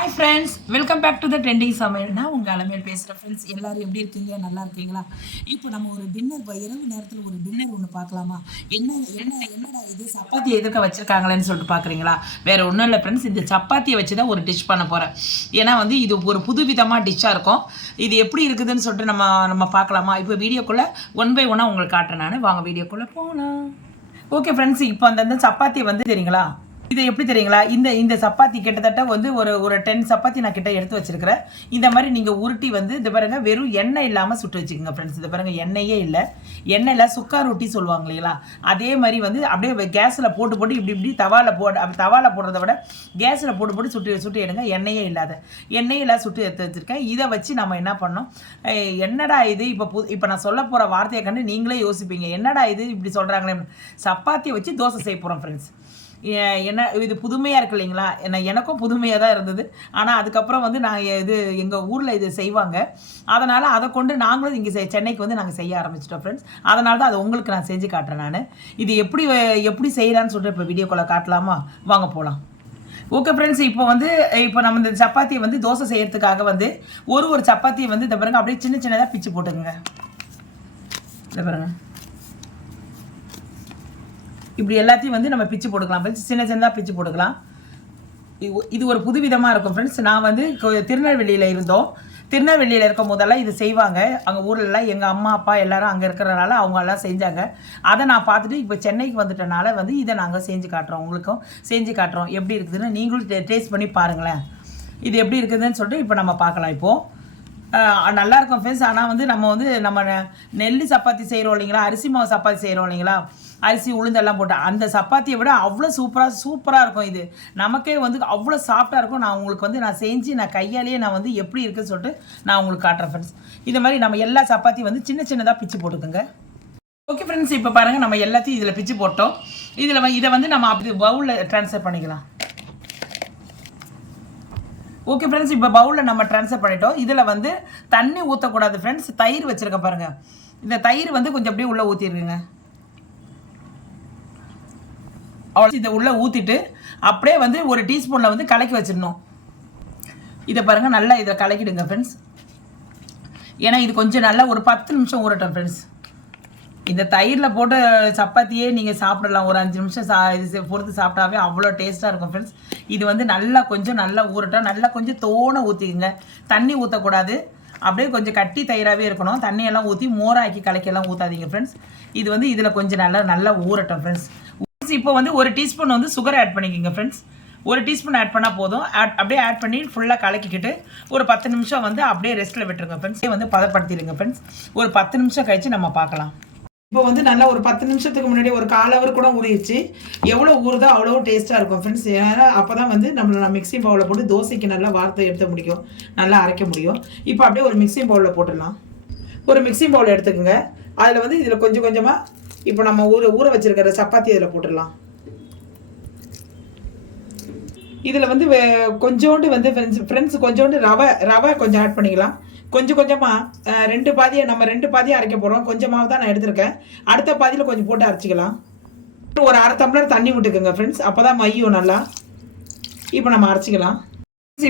Hi friends, welcome back to the trending சமையல். நான் உங்கள் அலமேல் பேசுகிறேன். ஃப்ரெண்ட்ஸ், எல்லோரும் எப்படி இருக்கீங்க? நல்லா இருக்கீங்களா? இப்போ நம்ம ஒரு டின்னர், இரவு நேரத்தில் ஒரு டின்னர் ஒன்று பார்க்கலாமா? என்னடா இது சப்பாத்தி எதுக்க வச்சுருக்காங்களேன்னு சொல்லிட்டு பார்க்குறீங்களா? வேறு ஒன்றும் இல்லை ஃப்ரெண்ட்ஸ், இந்த சப்பாத்தியை வச்சு தான் ஒரு டிஷ் பண்ண போகிறேன். ஏன்னா இது ஒரு புது விதமாக டிஷ்ஷாக இருக்கும். இது எப்படி இருக்குதுன்னு சொல்லிட்டு நம்ம பார்க்கலாமா? இப்போ வீடியோக்குள்ளே ஒன் பை ஒன்னாக உங்களுக்கு காட்டுறேன் நான். வாங்க வீடியோக்குள்ளே போகலாம். ஓகே ஃப்ரெண்ட்ஸ், இப்போ அந்த சப்பாத்தி தெரியுங்களா? இது எப்படி தெரியுங்களா? இந்த சப்பாத்தி கிட்டத்தட்ட ஒரு 10 சப்பாத்தி நான் கிட்ட எடுத்து வச்சிருக்கிறேன். இந்த மாதிரி நீங்கள் உருட்டி இது பாருங்க, வெறும் எண்ணெய் இல்லாமல் சுட்டு வச்சுக்கோங்க ஃப்ரெண்ட்ஸ். இது பாருங்க, எண்ணெயே இல்லை, எண்ணெயில் சுக்கா ரொட்டி சொல்லுவாங்க இல்லைங்களா? அதே மாதிரி அப்படியே கேஸில் போட்டு இப்படி தவாவில் போடுறத விட கேஸில் போட்டு சுட்டு எடுங்க. எண்ணெயே இல்லாத சுட்டு எடுத்து வச்சுருக்கேன். இதை வச்சு நம்ம என்ன பண்ணோம், என்னடா இது இப்போ நான் சொல்ல போகிற வார்த்தையை கண்டு நீங்களே யோசிப்பீங்க, என்னடா இது இப்படி சொல்கிறாங்களே. சப்பாத்தியை வச்சு தோசை செய்ய போகிறோம் ஃப்ரெண்ட்ஸ். என்ன இது புதுமையாக இருக்கு இல்லைங்களா? எனக்கும் புதுமையாக தான் இருந்தது. ஆனால் அதுக்கப்புறம் நான் எங்கள் ஊரில் இது செய்வாங்க. அதனால் அதை கொண்டு நாங்களும் இங்கே சென்னைக்கு நாங்கள் செய்ய ஆரம்பிச்சிட்டோம் ஃப்ரெண்ட்ஸ். அதனால தான் அதை உங்களுக்கு நான் செஞ்சு காட்டுறேன். நான் இது எப்படி செய்யலான்னு சொல்லிட்டு இப்போ வீடியோக்குள்ளே காட்டலாமா? வாங்க போகலாம். ஓகே ஃப்ரெண்ட்ஸ், இப்போ நம்ம இந்த சப்பாத்தியை தோசை செய்யறதுக்காக ஒரு சப்பாத்தியை இதை பாருங்க, அப்படியே சின்னதாக பிச்சு போட்டுக்குங்க. இதை பாருங்க, இப்படி எல்லாத்தையும் நம்ம பிச்சு போட்டுக்கலாம் ஃப்ரெண்ட்ஸ். சின்னதாக பிச்சு போட்டுக்கலாம். இது ஒரு புது விதமாக இருக்கும் ஃப்ரெண்ட்ஸ். நான் திருநெல்வேலியில் இருந்தோம். திருநெல்வேலியில் இருக்கும் போதெல்லாம் இது செய்வாங்க. அங்கே ஊர்லலாம் எங்கள் அம்மா அப்பா எல்லாரும் அங்கே இருக்கிறனால அவங்க எல்லாம் செஞ்சாங்க. அதை நான் பார்த்துட்டு இப்போ சென்னைக்கு வந்துட்டனால இதை நாங்கள் செஞ்சு காட்டுறோம். உங்களுக்கும் செஞ்சு காட்டுறோம். எப்படி இருக்குதுன்னு நீங்களும் டேஸ்ட் பண்ணி பாருங்களேன். இது எப்படி இருக்குதுன்னு சொல்லிட்டு இப்போ நம்ம பார்க்கலாம். இப்போது நல்லாயிருக்கும் ஃப்ரெண்ட்ஸ். ஆனால் நம்ம நெல் சப்பாத்தி செய்கிறோம் இல்லைங்களா, அரிசி மாவு சப்பாத்தி செய்கிறோம் இல்லைங்களா, அரிசி உளுந்தெல்லாம் போட்டு அந்த சப்பாத்தியை விட அவ்வளோ சூப்பராக இருக்கும். இது நமக்கே அவ்வளோ சாஃப்டாக இருக்கும். நான் உங்களுக்கு நான் செஞ்சு நான் கையாலேயே நான் எப்படி இருக்குன்னு சொல்லிட்டு நான் உங்களுக்கு காட்டுறேன் ஃப்ரெண்ட்ஸ். இது மாதிரி நம்ம எல்லா சப்பாத்தியும் சின்னதாக பிச்சு போட்டுக்கோங்க. ஓகே ஃப்ரெண்ட்ஸ், இப்போ பாருங்கள், நம்ம எல்லாத்தையும் இதில் பிச்சு போட்டோம். இதை நம்ம அப்படி பவுலில் ட்ரான்ஸ்ஃபர் பண்ணிக்கலாம். ஓகே ஃப்ரெண்ட்ஸ், இப்போ பவுலில் நம்ம ட்ரான்ஸ்ஃபர் பண்ணிட்டோம். இதில் தண்ணி ஊற்றக்கூடாது ஃப்ரெண்ட்ஸ். தயிர் வச்சுருக்க பாருங்கள். இந்த தயிர் கொஞ்சம் அப்படியே உள்ளே ஊற்றிடுங்க. அவ்வளோ இதை உள்ளே ஊற்றிட்டு அப்படியே ஒரு டீஸ்பூனில் கலக்கி வச்சிடணும். இதை பாருங்கள், நல்லா இதை கலக்கிடுங்க ஃப்ரெண்ட்ஸ். ஏன்னா இது கொஞ்சம் நல்லா ஒரு 10 நிமிஷம் ஊறட்டும் ஃப்ரெண்ட்ஸ். இந்த தயிரில் போட்டு சப்பாத்தியே நீங்கள் சாப்பிடலாம். ஒரு 5 நிமிஷம் இது பொறுத்து சாப்பிட்டாவே அவ்வளோ டேஸ்ட்டாக இருக்கும் ஃப்ரெண்ட்ஸ். இது நல்லா ஊறட்டும். நல்லா கொஞ்சம் தோணை ஊற்றிக்குங்க. தண்ணி ஊற்றக்கூடாது. அப்படியே கொஞ்சம் கட்டி தயிராகவே இருக்கணும். தண்ணியெல்லாம் ஊற்றி மோராக்கி கலக்கியெல்லாம் ஊற்றாதீங்க ஃப்ரெண்ட்ஸ். இது இதில் கொஞ்சம் நல்லா ஊறட்டும் ஃப்ரெண்ட்ஸ். இப்போ ஒரு டீஸ்பூன் சுகர் ஆட் பண்ணிக்கோங்க ஃப்ரெண்ட்ஸ். ஒரு டீஸ்பூன் ஆட் பண்ணால் போதும். அப்படியே ஆட் பண்ணி ஃபுல்லாக கலக்கிக்கிட்டு ஒரு 10 நிமிஷம் அப்படியே ரெஸ்ட்டில் விட்டுருங்க ஃப்ரெண்ட்ஸ். பதப்படுத்திடுங்க ஃப்ரெண்ட்ஸ். ஒரு 10 நிமிஷம் கழித்து நம்ம பார்க்கலாம். இப்போ நல்லா ஒரு 10 நிமிஷத்துக்கு முன்னாடி ஒரு 1/4 ஹவர் கூட ஊறிடுச்சு. எவ்வளோ ஊறுதோ அவ்வளோ டேஸ்ட்டாக இருக்கும் ஃப்ரெண்ட்ஸ். ஏன்னா அப்போ தான் நம்மளை மிக்ஸி பவுலில் போட்டு தோசைக்கு நல்லா வார்த்தை எடுத்த முடியும், நல்லா அரைக்க முடியும். இப்போ அப்படியே ஒரு மிக்ஸி பவுலில் போட்டுடலாம். ஒரு மிக்ஸி பவுல் எடுத்துக்கோங்க. அதில் இதில் கொஞ்சம் கொஞ்சமாக இப்போ நம்ம ஊற வச்சிருக்கிற சப்பாத்தி இதில் போட்டுடலாம். இதில் கொஞ்சோண்டு ஃப்ரெண்ட்ஸ் கொஞ்சோண்டு ரவை கொஞ்சம் ஆட் பண்ணிக்கலாம். கொஞ்சமாக 2 பாதியை நம்ம 2 பாதியாக அரைக்க போகிறோம். கொஞ்சமாக தான் நான் எடுத்திருக்கேன். அடுத்த பாதியில் கொஞ்சம் போட்டு அரைச்சிக்கலாம். ஒரு 1/2 டம்ளர் தண்ணி விட்டுக்குங்க ஃப்ரெண்ட்ஸ். அப்போ தான் மையும் நல்லா. இப்போ நம்ம அரைச்சிக்கலாம்.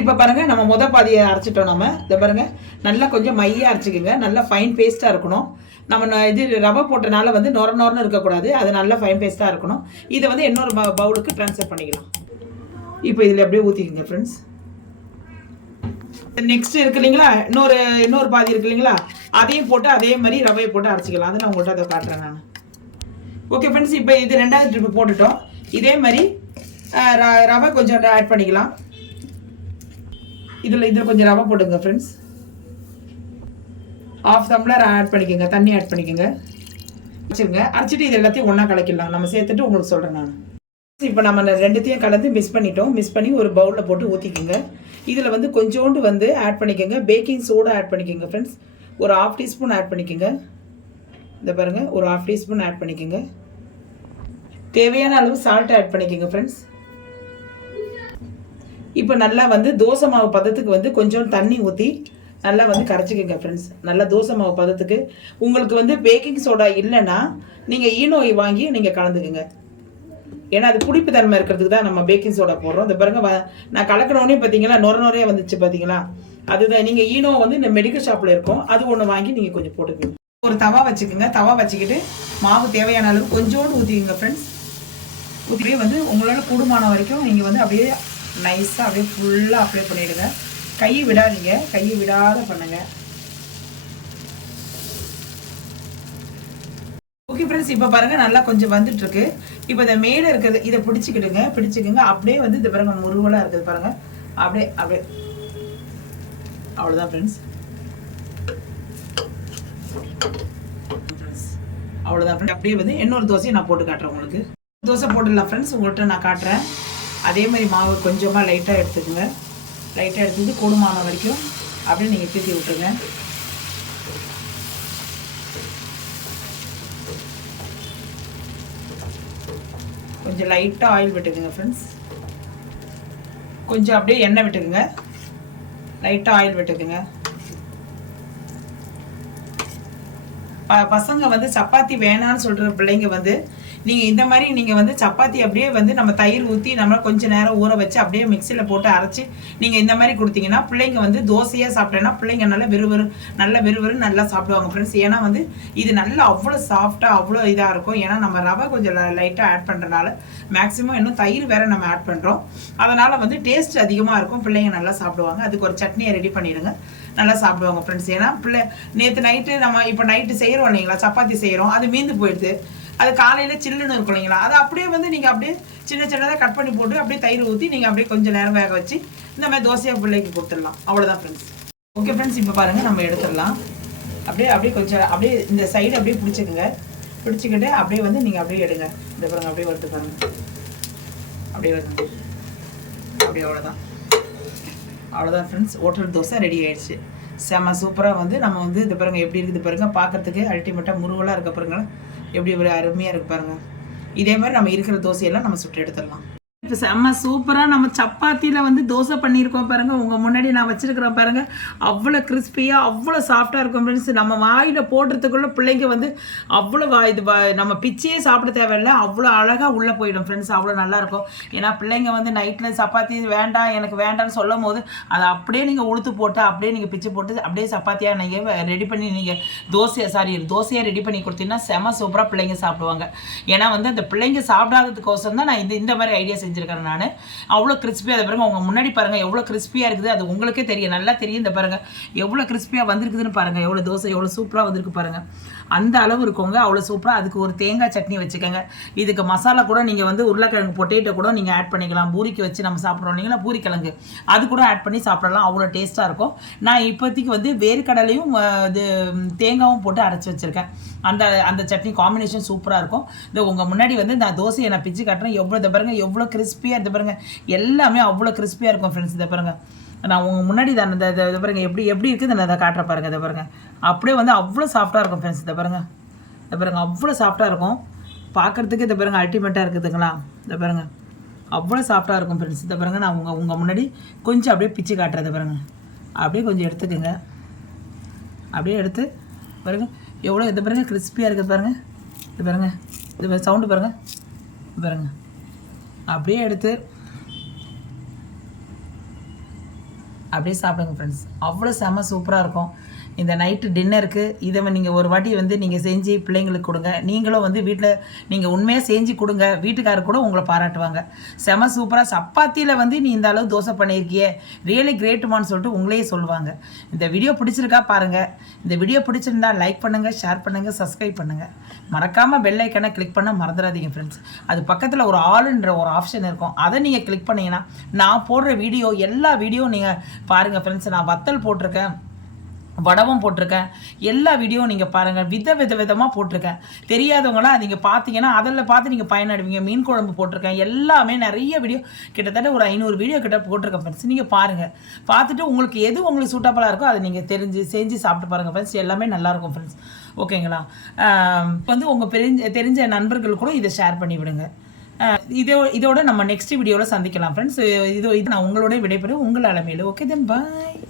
இப்போ பாருங்கள், நம்ம பாதியை அரைச்சிட்டோம். நம்ம இதை பாருங்கள், நல்லா கொஞ்சம் மையாக அரைச்சிக்கோங்க. நல்லா ஃபைன் பேஸ்ட்டாக இருக்கணும். நம்ம இது ரவை போட்டனால நொரன்னு இருக்கக்கூடாது. அது நல்லா ஃபைன் பேஸ்ட்டாக இருக்கணும். இதை இன்னொரு பவுலுக்கு ட்ரான்ஸ்ஃபர் பண்ணிக்கலாம். இப்போ இதில் அப்படியே ஊற்றிக்கோங்க ஃப்ரெண்ட்ஸ். நெக்ஸ்ட் இருக்கு இல்லைங்களா, இன்னொரு பாதி இருக்கு இல்லைங்களா, அதையும் போட்டு அதே மாதிரி ரவையை போட்டு அரைச்சிக்கலாம். அதை நான் உங்கள்கிட்ட அதை காட்டுறேன் நான். ஓகே ஃப்ரெண்ட்ஸ், இப்போ இது 2வது ட்ரிப்பு போட்டுட்டோம். இதே மாதிரி ரவை கொஞ்சம் ஆட் பண்ணிக்கலாம். இதில் கொஞ்சம் ரவை போட்டுங்க ஃப்ரெண்ட்ஸ். 1/2 டம்ளர் ஆட் பண்ணிக்கோங்க, தண்ணி ஆட் பண்ணிக்கோங்க. அரைச்சிட்டு இது எல்லாத்தையும் ஒன்றா கலக்கிடலாம். நம்ம சேர்த்துட்டு உங்களுக்கு சொல்கிறேன் நான். இப்போ நம்ம 2த்தையும் கலந்து மிக்ஸ் பண்ணி ஒரு பவுலில் போட்டு ஊற்றிக்கோங்க. இதில் கொஞ்சோண்டு ஆட் பண்ணிக்கோங்க. பேக்கிங் சோடா ஆட் பண்ணிக்கோங்க ஃப்ரெண்ட்ஸ். ஒரு 1/2 டீஸ்பூன் ஆட் பண்ணிக்கோங்க. இதை பாருங்கள், ஒரு 1/2 டீஸ்பூன் ஆட் பண்ணிக்கோங்க. தேவையான அளவு சால்ட் ஆட் பண்ணிக்கோங்க ஃப்ரெண்ட்ஸ். இப்போ நல்லா தோசை மாவு பதத்துக்கு கொஞ்சோண்டு தண்ணி ஊற்றி நல்லா கரைச்சிக்கோங்க ஃப்ரெண்ட்ஸ். நல்லா தோசை மாவு பதத்துக்கு. உங்களுக்கு பேக்கிங் சோடா இல்லைன்னா நீங்கள் ஈனோ வாங்கி நீங்கள் கலந்துக்குங்க. ஏன்னா அது புளிப்பு தன்மை இருக்கிறதுக்கு தான் நம்ம பேக்கிங் சோடா போடுறோம். இந்த பாருங்க நான் கலக்கினோடனே பார்த்தீங்களா நொறையா வந்துச்சு பார்த்தீங்களா, அதுதான் நீங்கள் ஈனோ வந்து இந்த மெடிக்கல் ஷாப்பில் இருக்கும், அது ஒன்று வாங்கி நீங்கள் கொஞ்சம் போட்டுக்கோங்க. ஒரு தவா வச்சுக்கோங்க. தவா வச்சுக்கிட்டு மாவு தேவையான அளவு கொஞ்சோண்டு ஊற்றிக்கோங்க ஃப்ரெண்ட்ஸ். ஊற்றியே வந்து உங்களால் கூடுமான வரைக்கும் நீங்கள் வந்து அப்படியே நைஸாக அப்படியே ஃபுல்லாக அப்ளை பண்ணிவிடுங்க. கையை விடாதீங்க, கையை விடாத பண்ணுங்கள். ஓகே ஃப்ரெண்ட்ஸ், இப்போ பாருங்கள் நல்லா கொஞ்சம் வந்துட்டுருக்கு. இப்போ இந்த மேலே இருக்கிறது இதை பிடிச்சிக்கிடுங்க. அப்படியே வந்து இந்த பாருங்கள் முருகலாக இருக்குது பாருங்கள். அப்படியே அவ்வளோதான் ஃப்ரெண்ட்ஸ், அவ்வளோதான் ஃப்ரெண்ட்ஸ். அப்படியே வந்து இன்னொரு தோசையை நான் போட்டு காட்டுறேன் உங்களுக்கு. தோசை போட்டுடலாம் ஃப்ரெண்ட்ஸ், உங்கள்கிட்ட நான் காட்டுறேன். அதே மாதிரி மாவு கொஞ்சமாக லைட்டாக எடுத்துக்கோங்க. லைட்டாக எடுத்துட்டு கூடுமான வரைக்கும் அப்படியே நீங்கள் தூக்கி விட்டுருங்க. கொஞ்சம் லைட்டாக ஆயில் விட்டுக்குங்க ஃப்ரெண்ட்ஸ். கொஞ்சம் அப்படியே எண்ணெய் விட்டுக்குங்க, லைட்டாக ஆயில் விட்டுக்குங்க. பசங்க வந்து சப்பாத்தி வேணான்னு சொல்கிற பிள்ளைங்க வந்து நீங்கள் இந்த மாதிரி நீங்கள் வந்து சப்பாத்தி அப்படியே வந்து நம்ம தயிர் ஊற்றி நம்ம கொஞ்சம் நேரம் ஊற வச்சு அப்படியே மிக்சியில் போட்டு அரைச்சி நீங்கள் இந்த மாதிரி கொடுத்தீங்கன்னா பிள்ளைங்க வந்து தோசையாக சாப்பிட்டேன்னா பிள்ளைங்க நல்லா வெறுவரு நல்லா சாப்பிடுவாங்க ஃப்ரெண்ட்ஸ். ஏன்னா வந்து இது நல்லா அவ்வளோ சாஃப்டாக அவ்வளோ இதாக இருக்கும். ஏன்னா நம்ம ரவை கொஞ்சம் லைட்டாக ஆட் பண்ணுறதுனால மேக்ஸிமம் இன்னும் தயிர் வேறு நம்ம ஆட் பண்ணுறோம். அதனால் வந்து டேஸ்ட் அதிகமாக இருக்கும், பிள்ளைங்க நல்லா சாப்பிடுவாங்க. அதுக்கு ஒரு சட்னியை ரெடி பண்ணிடுங்க, நல்லா சாப்பிடுவாங்க ஃப்ரெண்ட்ஸ். ஏன்னா நேற்று நைட்டு நம்ம இப்போ நைட்டு செய்கிறோம் இல்லைங்களா, சப்பாத்தி செய்கிறோம், அது மீந்து போயிடுது. அது காலையில் சில்லுன்னு இருக்கும் இல்லைங்களா, அதை அப்படியே வந்து நீங்கள் அப்படியே சின்னதாக கட் பண்ணி போட்டு அப்படியே தயிர் ஊற்றி நீங்கள் அப்படியே கொஞ்சம் நேரம் வேக வச்சு இந்த மாதிரி தோசையாக பிள்ளைக்கு கொடுத்துடலாம். அவ்வளோதான் ஃப்ரெண்ட்ஸ். ஓகே ஃப்ரெண்ட்ஸ், இப்போ பாருங்கள் நம்ம எடுத்துடலாம். அப்படியே கொஞ்சம் அப்படியே இந்த சைடு அப்படியே பிடிச்சிக்கிட்டு அப்படியே வந்து நீங்கள் அப்படியே எடுங்க. இந்த பாருங்க அப்படியே வருது பாருங்கள், அப்படியே வருது. அப்படியே அவ்வளோதான் ஃப்ரெண்ட்ஸ், ஹோட்டல் தோசை ரெடி ஆயிடுச்சு. செம்ம சூப்பராக வந்து நம்ம வந்து இந்த பாருங்கள் எப்படி இருக்குது பாருங்கள், பார்க்குறதுக்கு அல்டிமேட்டாக முருகலாக இருக்க பாருங்கள், எப்படி ஒரு அருமையாக இருக்கு பாருங்கள். இதே மாதிரி நம்ம இருக்கிற தோசையெல்லாம் நம்ம சுட்டு எடுத்துடலாம். இப்போ செம்ம சூப்பராக நம்ம சப்பாத்தியில் வந்து தோசை பண்ணியிருக்கோம் பாருங்கள். உங்கள் முன்னாடி நான் வச்சுருக்கிறேன் பாருங்கள், அவ்வளோ கிறிஸ்பியாக அவ்வளோ சாஃப்டாக இருக்கும் ஃப்ரெண்ட்ஸ். நம்ம வாயில் போடுறதுக்குள்ளே பிள்ளைங்க வந்து அவ்வளோ நம்ம பிச்சையே சாப்பிட தேவையில்லை, அவ்வளோ அழகாக உள்ளே போயிடும் ஃப்ரெண்ட்ஸ். அவ்வளோ நல்லாயிருக்கும். ஏன்னா பிள்ளைங்க வந்து நைட்டில் சப்பாத்தி வேண்டாம் எனக்கு வேண்டாம்னு சொல்லும் போது அதை அப்படியே நீங்கள் உளுத்து போட்டு அப்படியே நீங்கள் பிச்சு போட்டு அப்படியே சப்பாத்தியாக நீங்கள் ரெடி பண்ணி நீங்கள் தோசையாக ரெடி பண்ணி கொடுத்தீங்கன்னா செம சூப்பராக பிள்ளைங்க சாப்பிடுவாங்க. ஏன்னா வந்து அந்த பிள்ளைங்க சாப்பிடாததுக்கோசம் தான் நான் இந்த மாதிரி ஐடியா செஞ்சுருக்கேன் நான். அவ்வளோ கிறிஸ்பியாக அதை பாருங்கள், உங்கள் முன்னாடி பாருங்கள் எவ்வளோ கிறிஸ்பியாக இருக்குது, அது உங்களுக்கே தெரியும், நல்லா தெரியும். இந்த பாருங்கள் எவ்வளோ கிறிஸ்பியாக வந்திருக்குதுன்னு பாருங்கள், எவ்வளோ தோசை எவ்வளோ சூப்பராக வந்திருக்கு பாருங்கள். அந்த அளவு இருக்குங்க, அவ்வளோ சூப்பராக. அதுக்கு ஒரு தேங்காய் சட்னி வச்சுக்கோங்க. இதுக்கு மசாலா கூட நீங்கள் வந்து உருளைக்கிழங்கு பொட்டேட்டோ கூட நீங்கள் ஆட் பண்ணிக்கலாம். பூரிக்கு வச்சு நம்ம சாப்பிட்றோம் இல்லைங்களா, பூரிக்கிழங்கு அது கூட ஆட் பண்ணி சாப்பிடலாம், அவ்வளோ டேஸ்ட்டாக இருக்கும். நான் இப்போதைக்கு வந்து வேர்க்கடலையும் இது தேங்காயும் போட்டு அரைச்சி வச்சுருக்கேன். அந்த சட்னி காம்பினேஷன் சூப்பராக இருக்கும். இந்த உங்கள் முன்னாடி வந்து நான் தோசையை நான் பிச்சு காட்டுறேன். எவ்வளோ இதை பாருங்கள் எவ்வளோ கிறிஸ்பியாக, இதை பாருங்கள் எல்லாமே அவ்வளோ கிறிஸ்பியாக இருக்கும் ஃப்ரெண்ட்ஸ். இதை பாருங்கள் நான் உங்கள் முன்னாடி தான் இதை பாருங்கள் எப்படி இருக்குது நான் அதை காட்டுற பாருங்கள். இதை பாருங்கள் அப்படியே வந்து அவ்வளோ சாஃப்டாக இருக்கும் ஃப்ரெண்ட்ஸ். இதை பாருங்கள் அவ்வளோ சாஃப்டாக இருக்கும் பார்க்குறதுக்கு. இதை பாருங்கள் அல்டிமேட்டாக இருக்குதுங்களா, இதை பாருங்கள் அவ்வளோ சாஃப்டாக இருக்கும் ஃப்ரெண்ட்ஸ். இதை பாருங்கள் நான் உங்கள் முன்னாடி கொஞ்சம் அப்படியே பிச்சு காட்டுறதை பாருங்கள். அப்படியே கொஞ்சம் எடுத்துக்கோங்க, அப்படியே எடுத்து பாருங்கள் எவ்வளோ இதை பாருங்கள் கிறிஸ்பியாக இருக்குது பாருங்கள். இது பாருங்கள் இது சவுண்டு பாருங்கள் அப்படியே எடுத்து அப்படியே சாப்பிடுங்க ஃப்ரெண்ட்ஸ். அவ்வளோ செம்ம சூப்பராக இருக்கும். இந்த நைட்டு டின்னருக்கு இதை நீங்கள் ஒரு வாட்டி வந்து நீங்கள் செஞ்சு பிள்ளைங்களுக்கு கொடுங்க. நீங்களும் வந்து வீட்டில் நீங்கள் உண்மையாக செஞ்சு கொடுங்க, வீட்டுக்காரர் கூட உங்களை பாராட்டுவாங்க. செம சூப்பராக சப்பாத்தியில் வந்து நீ இந்த அளவு தோசை பண்ணியிருக்கியே, ரியலி கிரேட்டுமான்னு சொல்லிட்டு உங்களையே சொல்லுவாங்க. இந்த வீடியோ பிடிச்சிருக்கா பாருங்கள். இந்த வீடியோ பிடிச்சிருந்தா லைக் பண்ணுங்கள், ஷேர் பண்ணுங்கள், சப்ஸ்கிரைப் பண்ணுங்கள். மறக்காமல் பெல் ஐக்கனை கிளிக் பண்ண மறந்துடாதீங்க ஃப்ரெண்ட்ஸ். அது பக்கத்தில் ஒரு ஆளுன்ற ஒரு ஆப்ஷன் இருக்கும், அதை நீங்கள் கிளிக் பண்ணிங்கன்னா நான் போடுற வீடியோ எல்லா வீடியோ நீங்கள் பாருங்கள் ஃப்ரெண்ட்ஸ். நான் வத்தல் போட்டிருக்கேன், வடவும் போட்டிருக்கேன், எல்லா வீடியோ நீங்கள் பாருங்கள், விதமாக போட்டிருக்கேன். தெரியாதவங்களாம் நீங்கள் பார்த்தீங்கன்னா அதில் பார்த்து நீங்கள் பயனடைவீங்க. மீன் குழம்பு போட்டிருக்கேன், எல்லாமே நிறைய வீடியோ கிட்டத்தட்ட ஒரு 500 வீடியோ கிட்ட போட்டிருக்கேன் ஃப்ரெண்ட்ஸ். நீங்கள் பாருங்கள், பார்த்துட்டு உங்களுக்கு எது உங்களுக்கு சூட்டபுளாக இருக்கோ அதை நீங்கள் செஞ்சு சாப்பிட்டு பாருங்கள் ஃப்ரெண்ட்ஸ். எல்லாமே நல்லாயிருக்கும் ஃப்ரெண்ட்ஸ். ஓகேங்களா, வந்து உங்கள் தெரிஞ்ச நண்பர்கள் கூட இதை ஷேர் பண்ணி விடுங்க. இதோட நம்ம நெக்ஸ்ட் வீடியோவில் சந்திக்கலாம் ஃப்ரெண்ட்ஸ். இது நான் உங்களோட விடைபெறும் உங்கள் அலமையில். ஓகே தென் பாய்.